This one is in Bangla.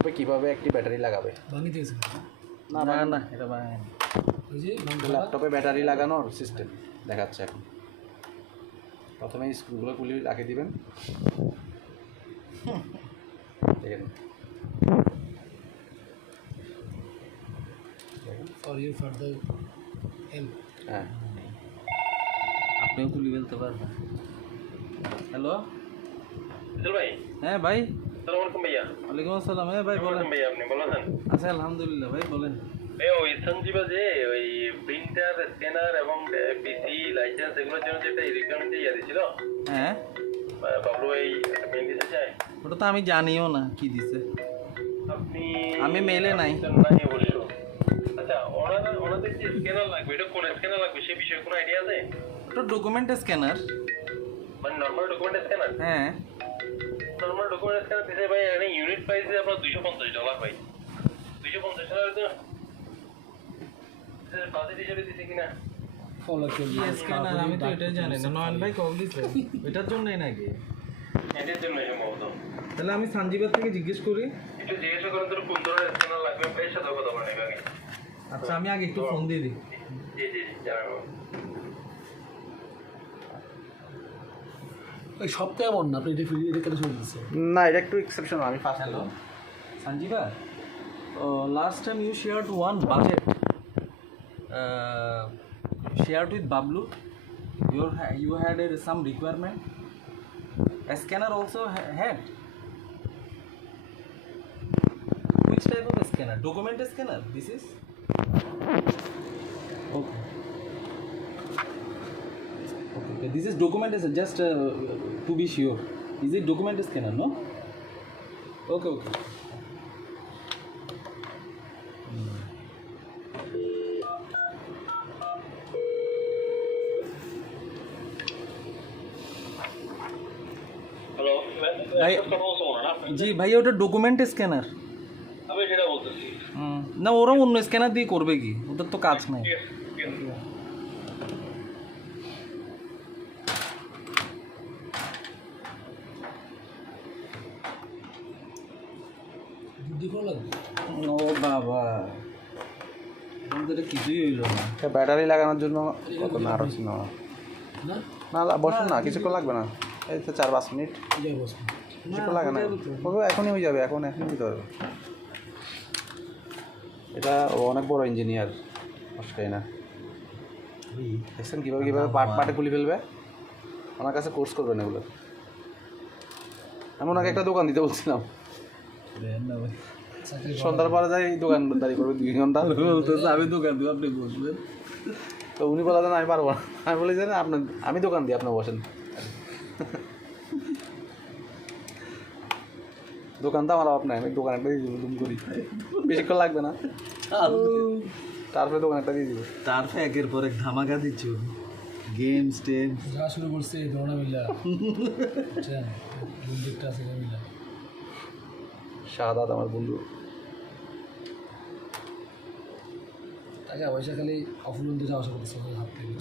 ল্যাপটপে কিভাবে একটি ব্যাটারি লাগাবে? না না না, এটা ল্যাপটপে ব্যাটারি লাগানোর সিস্টেম দেখাচ্ছে এখন। প্রথমে স্ক্রুগুলো খুলে রাখে দিবেন, দেখেন হ্যাঁ, আপনিও খুলে ফেলতে পারবেন। হ্যালো ভাই। হ্যাঁ ভাই, আসসালামু আলাইকুম ভাইয়া। ওয়ালাইকুম আসসালাম। হ্যাঁ ভাই বলেন। ভাইয়া আপনি ভালো আছেন? আচ্ছা আলহামদুলিল্লাহ ভাই, বলেন। ওই সঞ্জীবা যে ওই প্রিন্টার, স্ক্যানার এবং পিসি লাইসেন্স এগুলোর জন্য যেটা রিকোয়ারমেন্ট ইয়ে দিছিল, হ্যাঁ বাবলু ভাই মেইল দিতে চায়। ওটা তো আমি জানিও না কি দিছে, আপনি আমি মেলে নাই। নাই অবশ্য। আচ্ছা, ওনাদের যে স্ক্যানার লাগবে, এটা কোন স্ক্যানার লাগবে সে বিষয়ে কোনো আইডিয়া আছে? ওটা ডকুমেন্ট স্ক্যানার, মানে নরমাল ডকুমেন্ট স্ক্যানার? হ্যাঁ নরমাল ডকুমেন্ট স্ক্যানার দিছে ভাই, এখানে ইউনিট প্রাইস আপনার $250 ভাই। $250 তো বাজেট হিসেবে দিছে কিনা? স্ক্যানার আমি তো এটাই জানি না। নয়ন ভাই কল দিছে এটার জন্যই নাকি? এটার জন্য সম্ভবত। তাহলে আমি সঞ্জীবের থেকে জিজ্ঞেস করি। একটু জিজ্ঞাসা করেন তোর কোন ধরনের স্ক্যানার লাগবে, আপনার সাথে কথা বলে নেবে আগে। আচ্ছা আমি আগে একটু ফোন দিয়ে দিই। জি জি জি, জানাবো। ওই সপ্তাহে এমন না, আপনি এটা কেন শুনে দিচ্ছেন? না, এটা একটু এক্সেপশনাল। আমি first. Hello Sanjiba, last time you shared one budget shared with Bablu. You had some requirement. A scanner also had. Which type of scanner? Document scanner. This is. Okay. Okay. This is document scanner. Just to be sure. Is it document scanner? No. Okay. Okay. Hello ভাই, কথা বলছো না? জি ভাই, ওটা ডকুমেন্ট স্ক্যানার। আমি সেটা বলতেছি। না, ওরা অন্য স্ক্যানার দিয়ে করবে কি? ওদের তো কাজ নাই। ঠিক আছে, ঠিক আছে। ও বাবা, আমাদের কিছুই হইল না। ব্যাটারি লাগানোর জন্য কত না আরো ছিল না। বসুন না, কিছুক্ষণ লাগবে না, এই তো 4-5 মিনিট। কিছুক্ষণ লাগে না, এখনই হয়ে যাবে। এখনই দিতে পারবে। এটা অনেক বড় ইঞ্জিনিয়ার, অসুবিধা না। দেখছেন কীভাবে পার্টে খুলে ফেলবে। আমার কাছে কোর্স করবেন এগুলো। আমি ওনাকে একটা দোকান দিতে বলছিলাম, সন্ধ্যার পরে যাই দোকানদারি করবে 2 ঘন্টা। আমি দোকান দিব, আপনি বসবেন। তো উনি বলা দেন আমি পারবো না। আমি বলি যে আমি দোকান দিই, আপনি বসেন। দোকান তো আমার অভাব নাই, আমি দোকান একটা দিয়ে দিব, দুম করি, বেশিক্ষণ লাগবে না। তারপরে দোকান একটা দিয়ে দিব। তারপরে একের পর এক ধামাকা দিচ্ছ, গেমস টেম যা শুরু করছে ধরনা মিলা বন্ধুটা আছে মিলা। শাহাদাত আমার বন্ধু। টাকা পয়সা খালি অফুরন্ত যাওয়া আসা করতেছে হাত থেকে।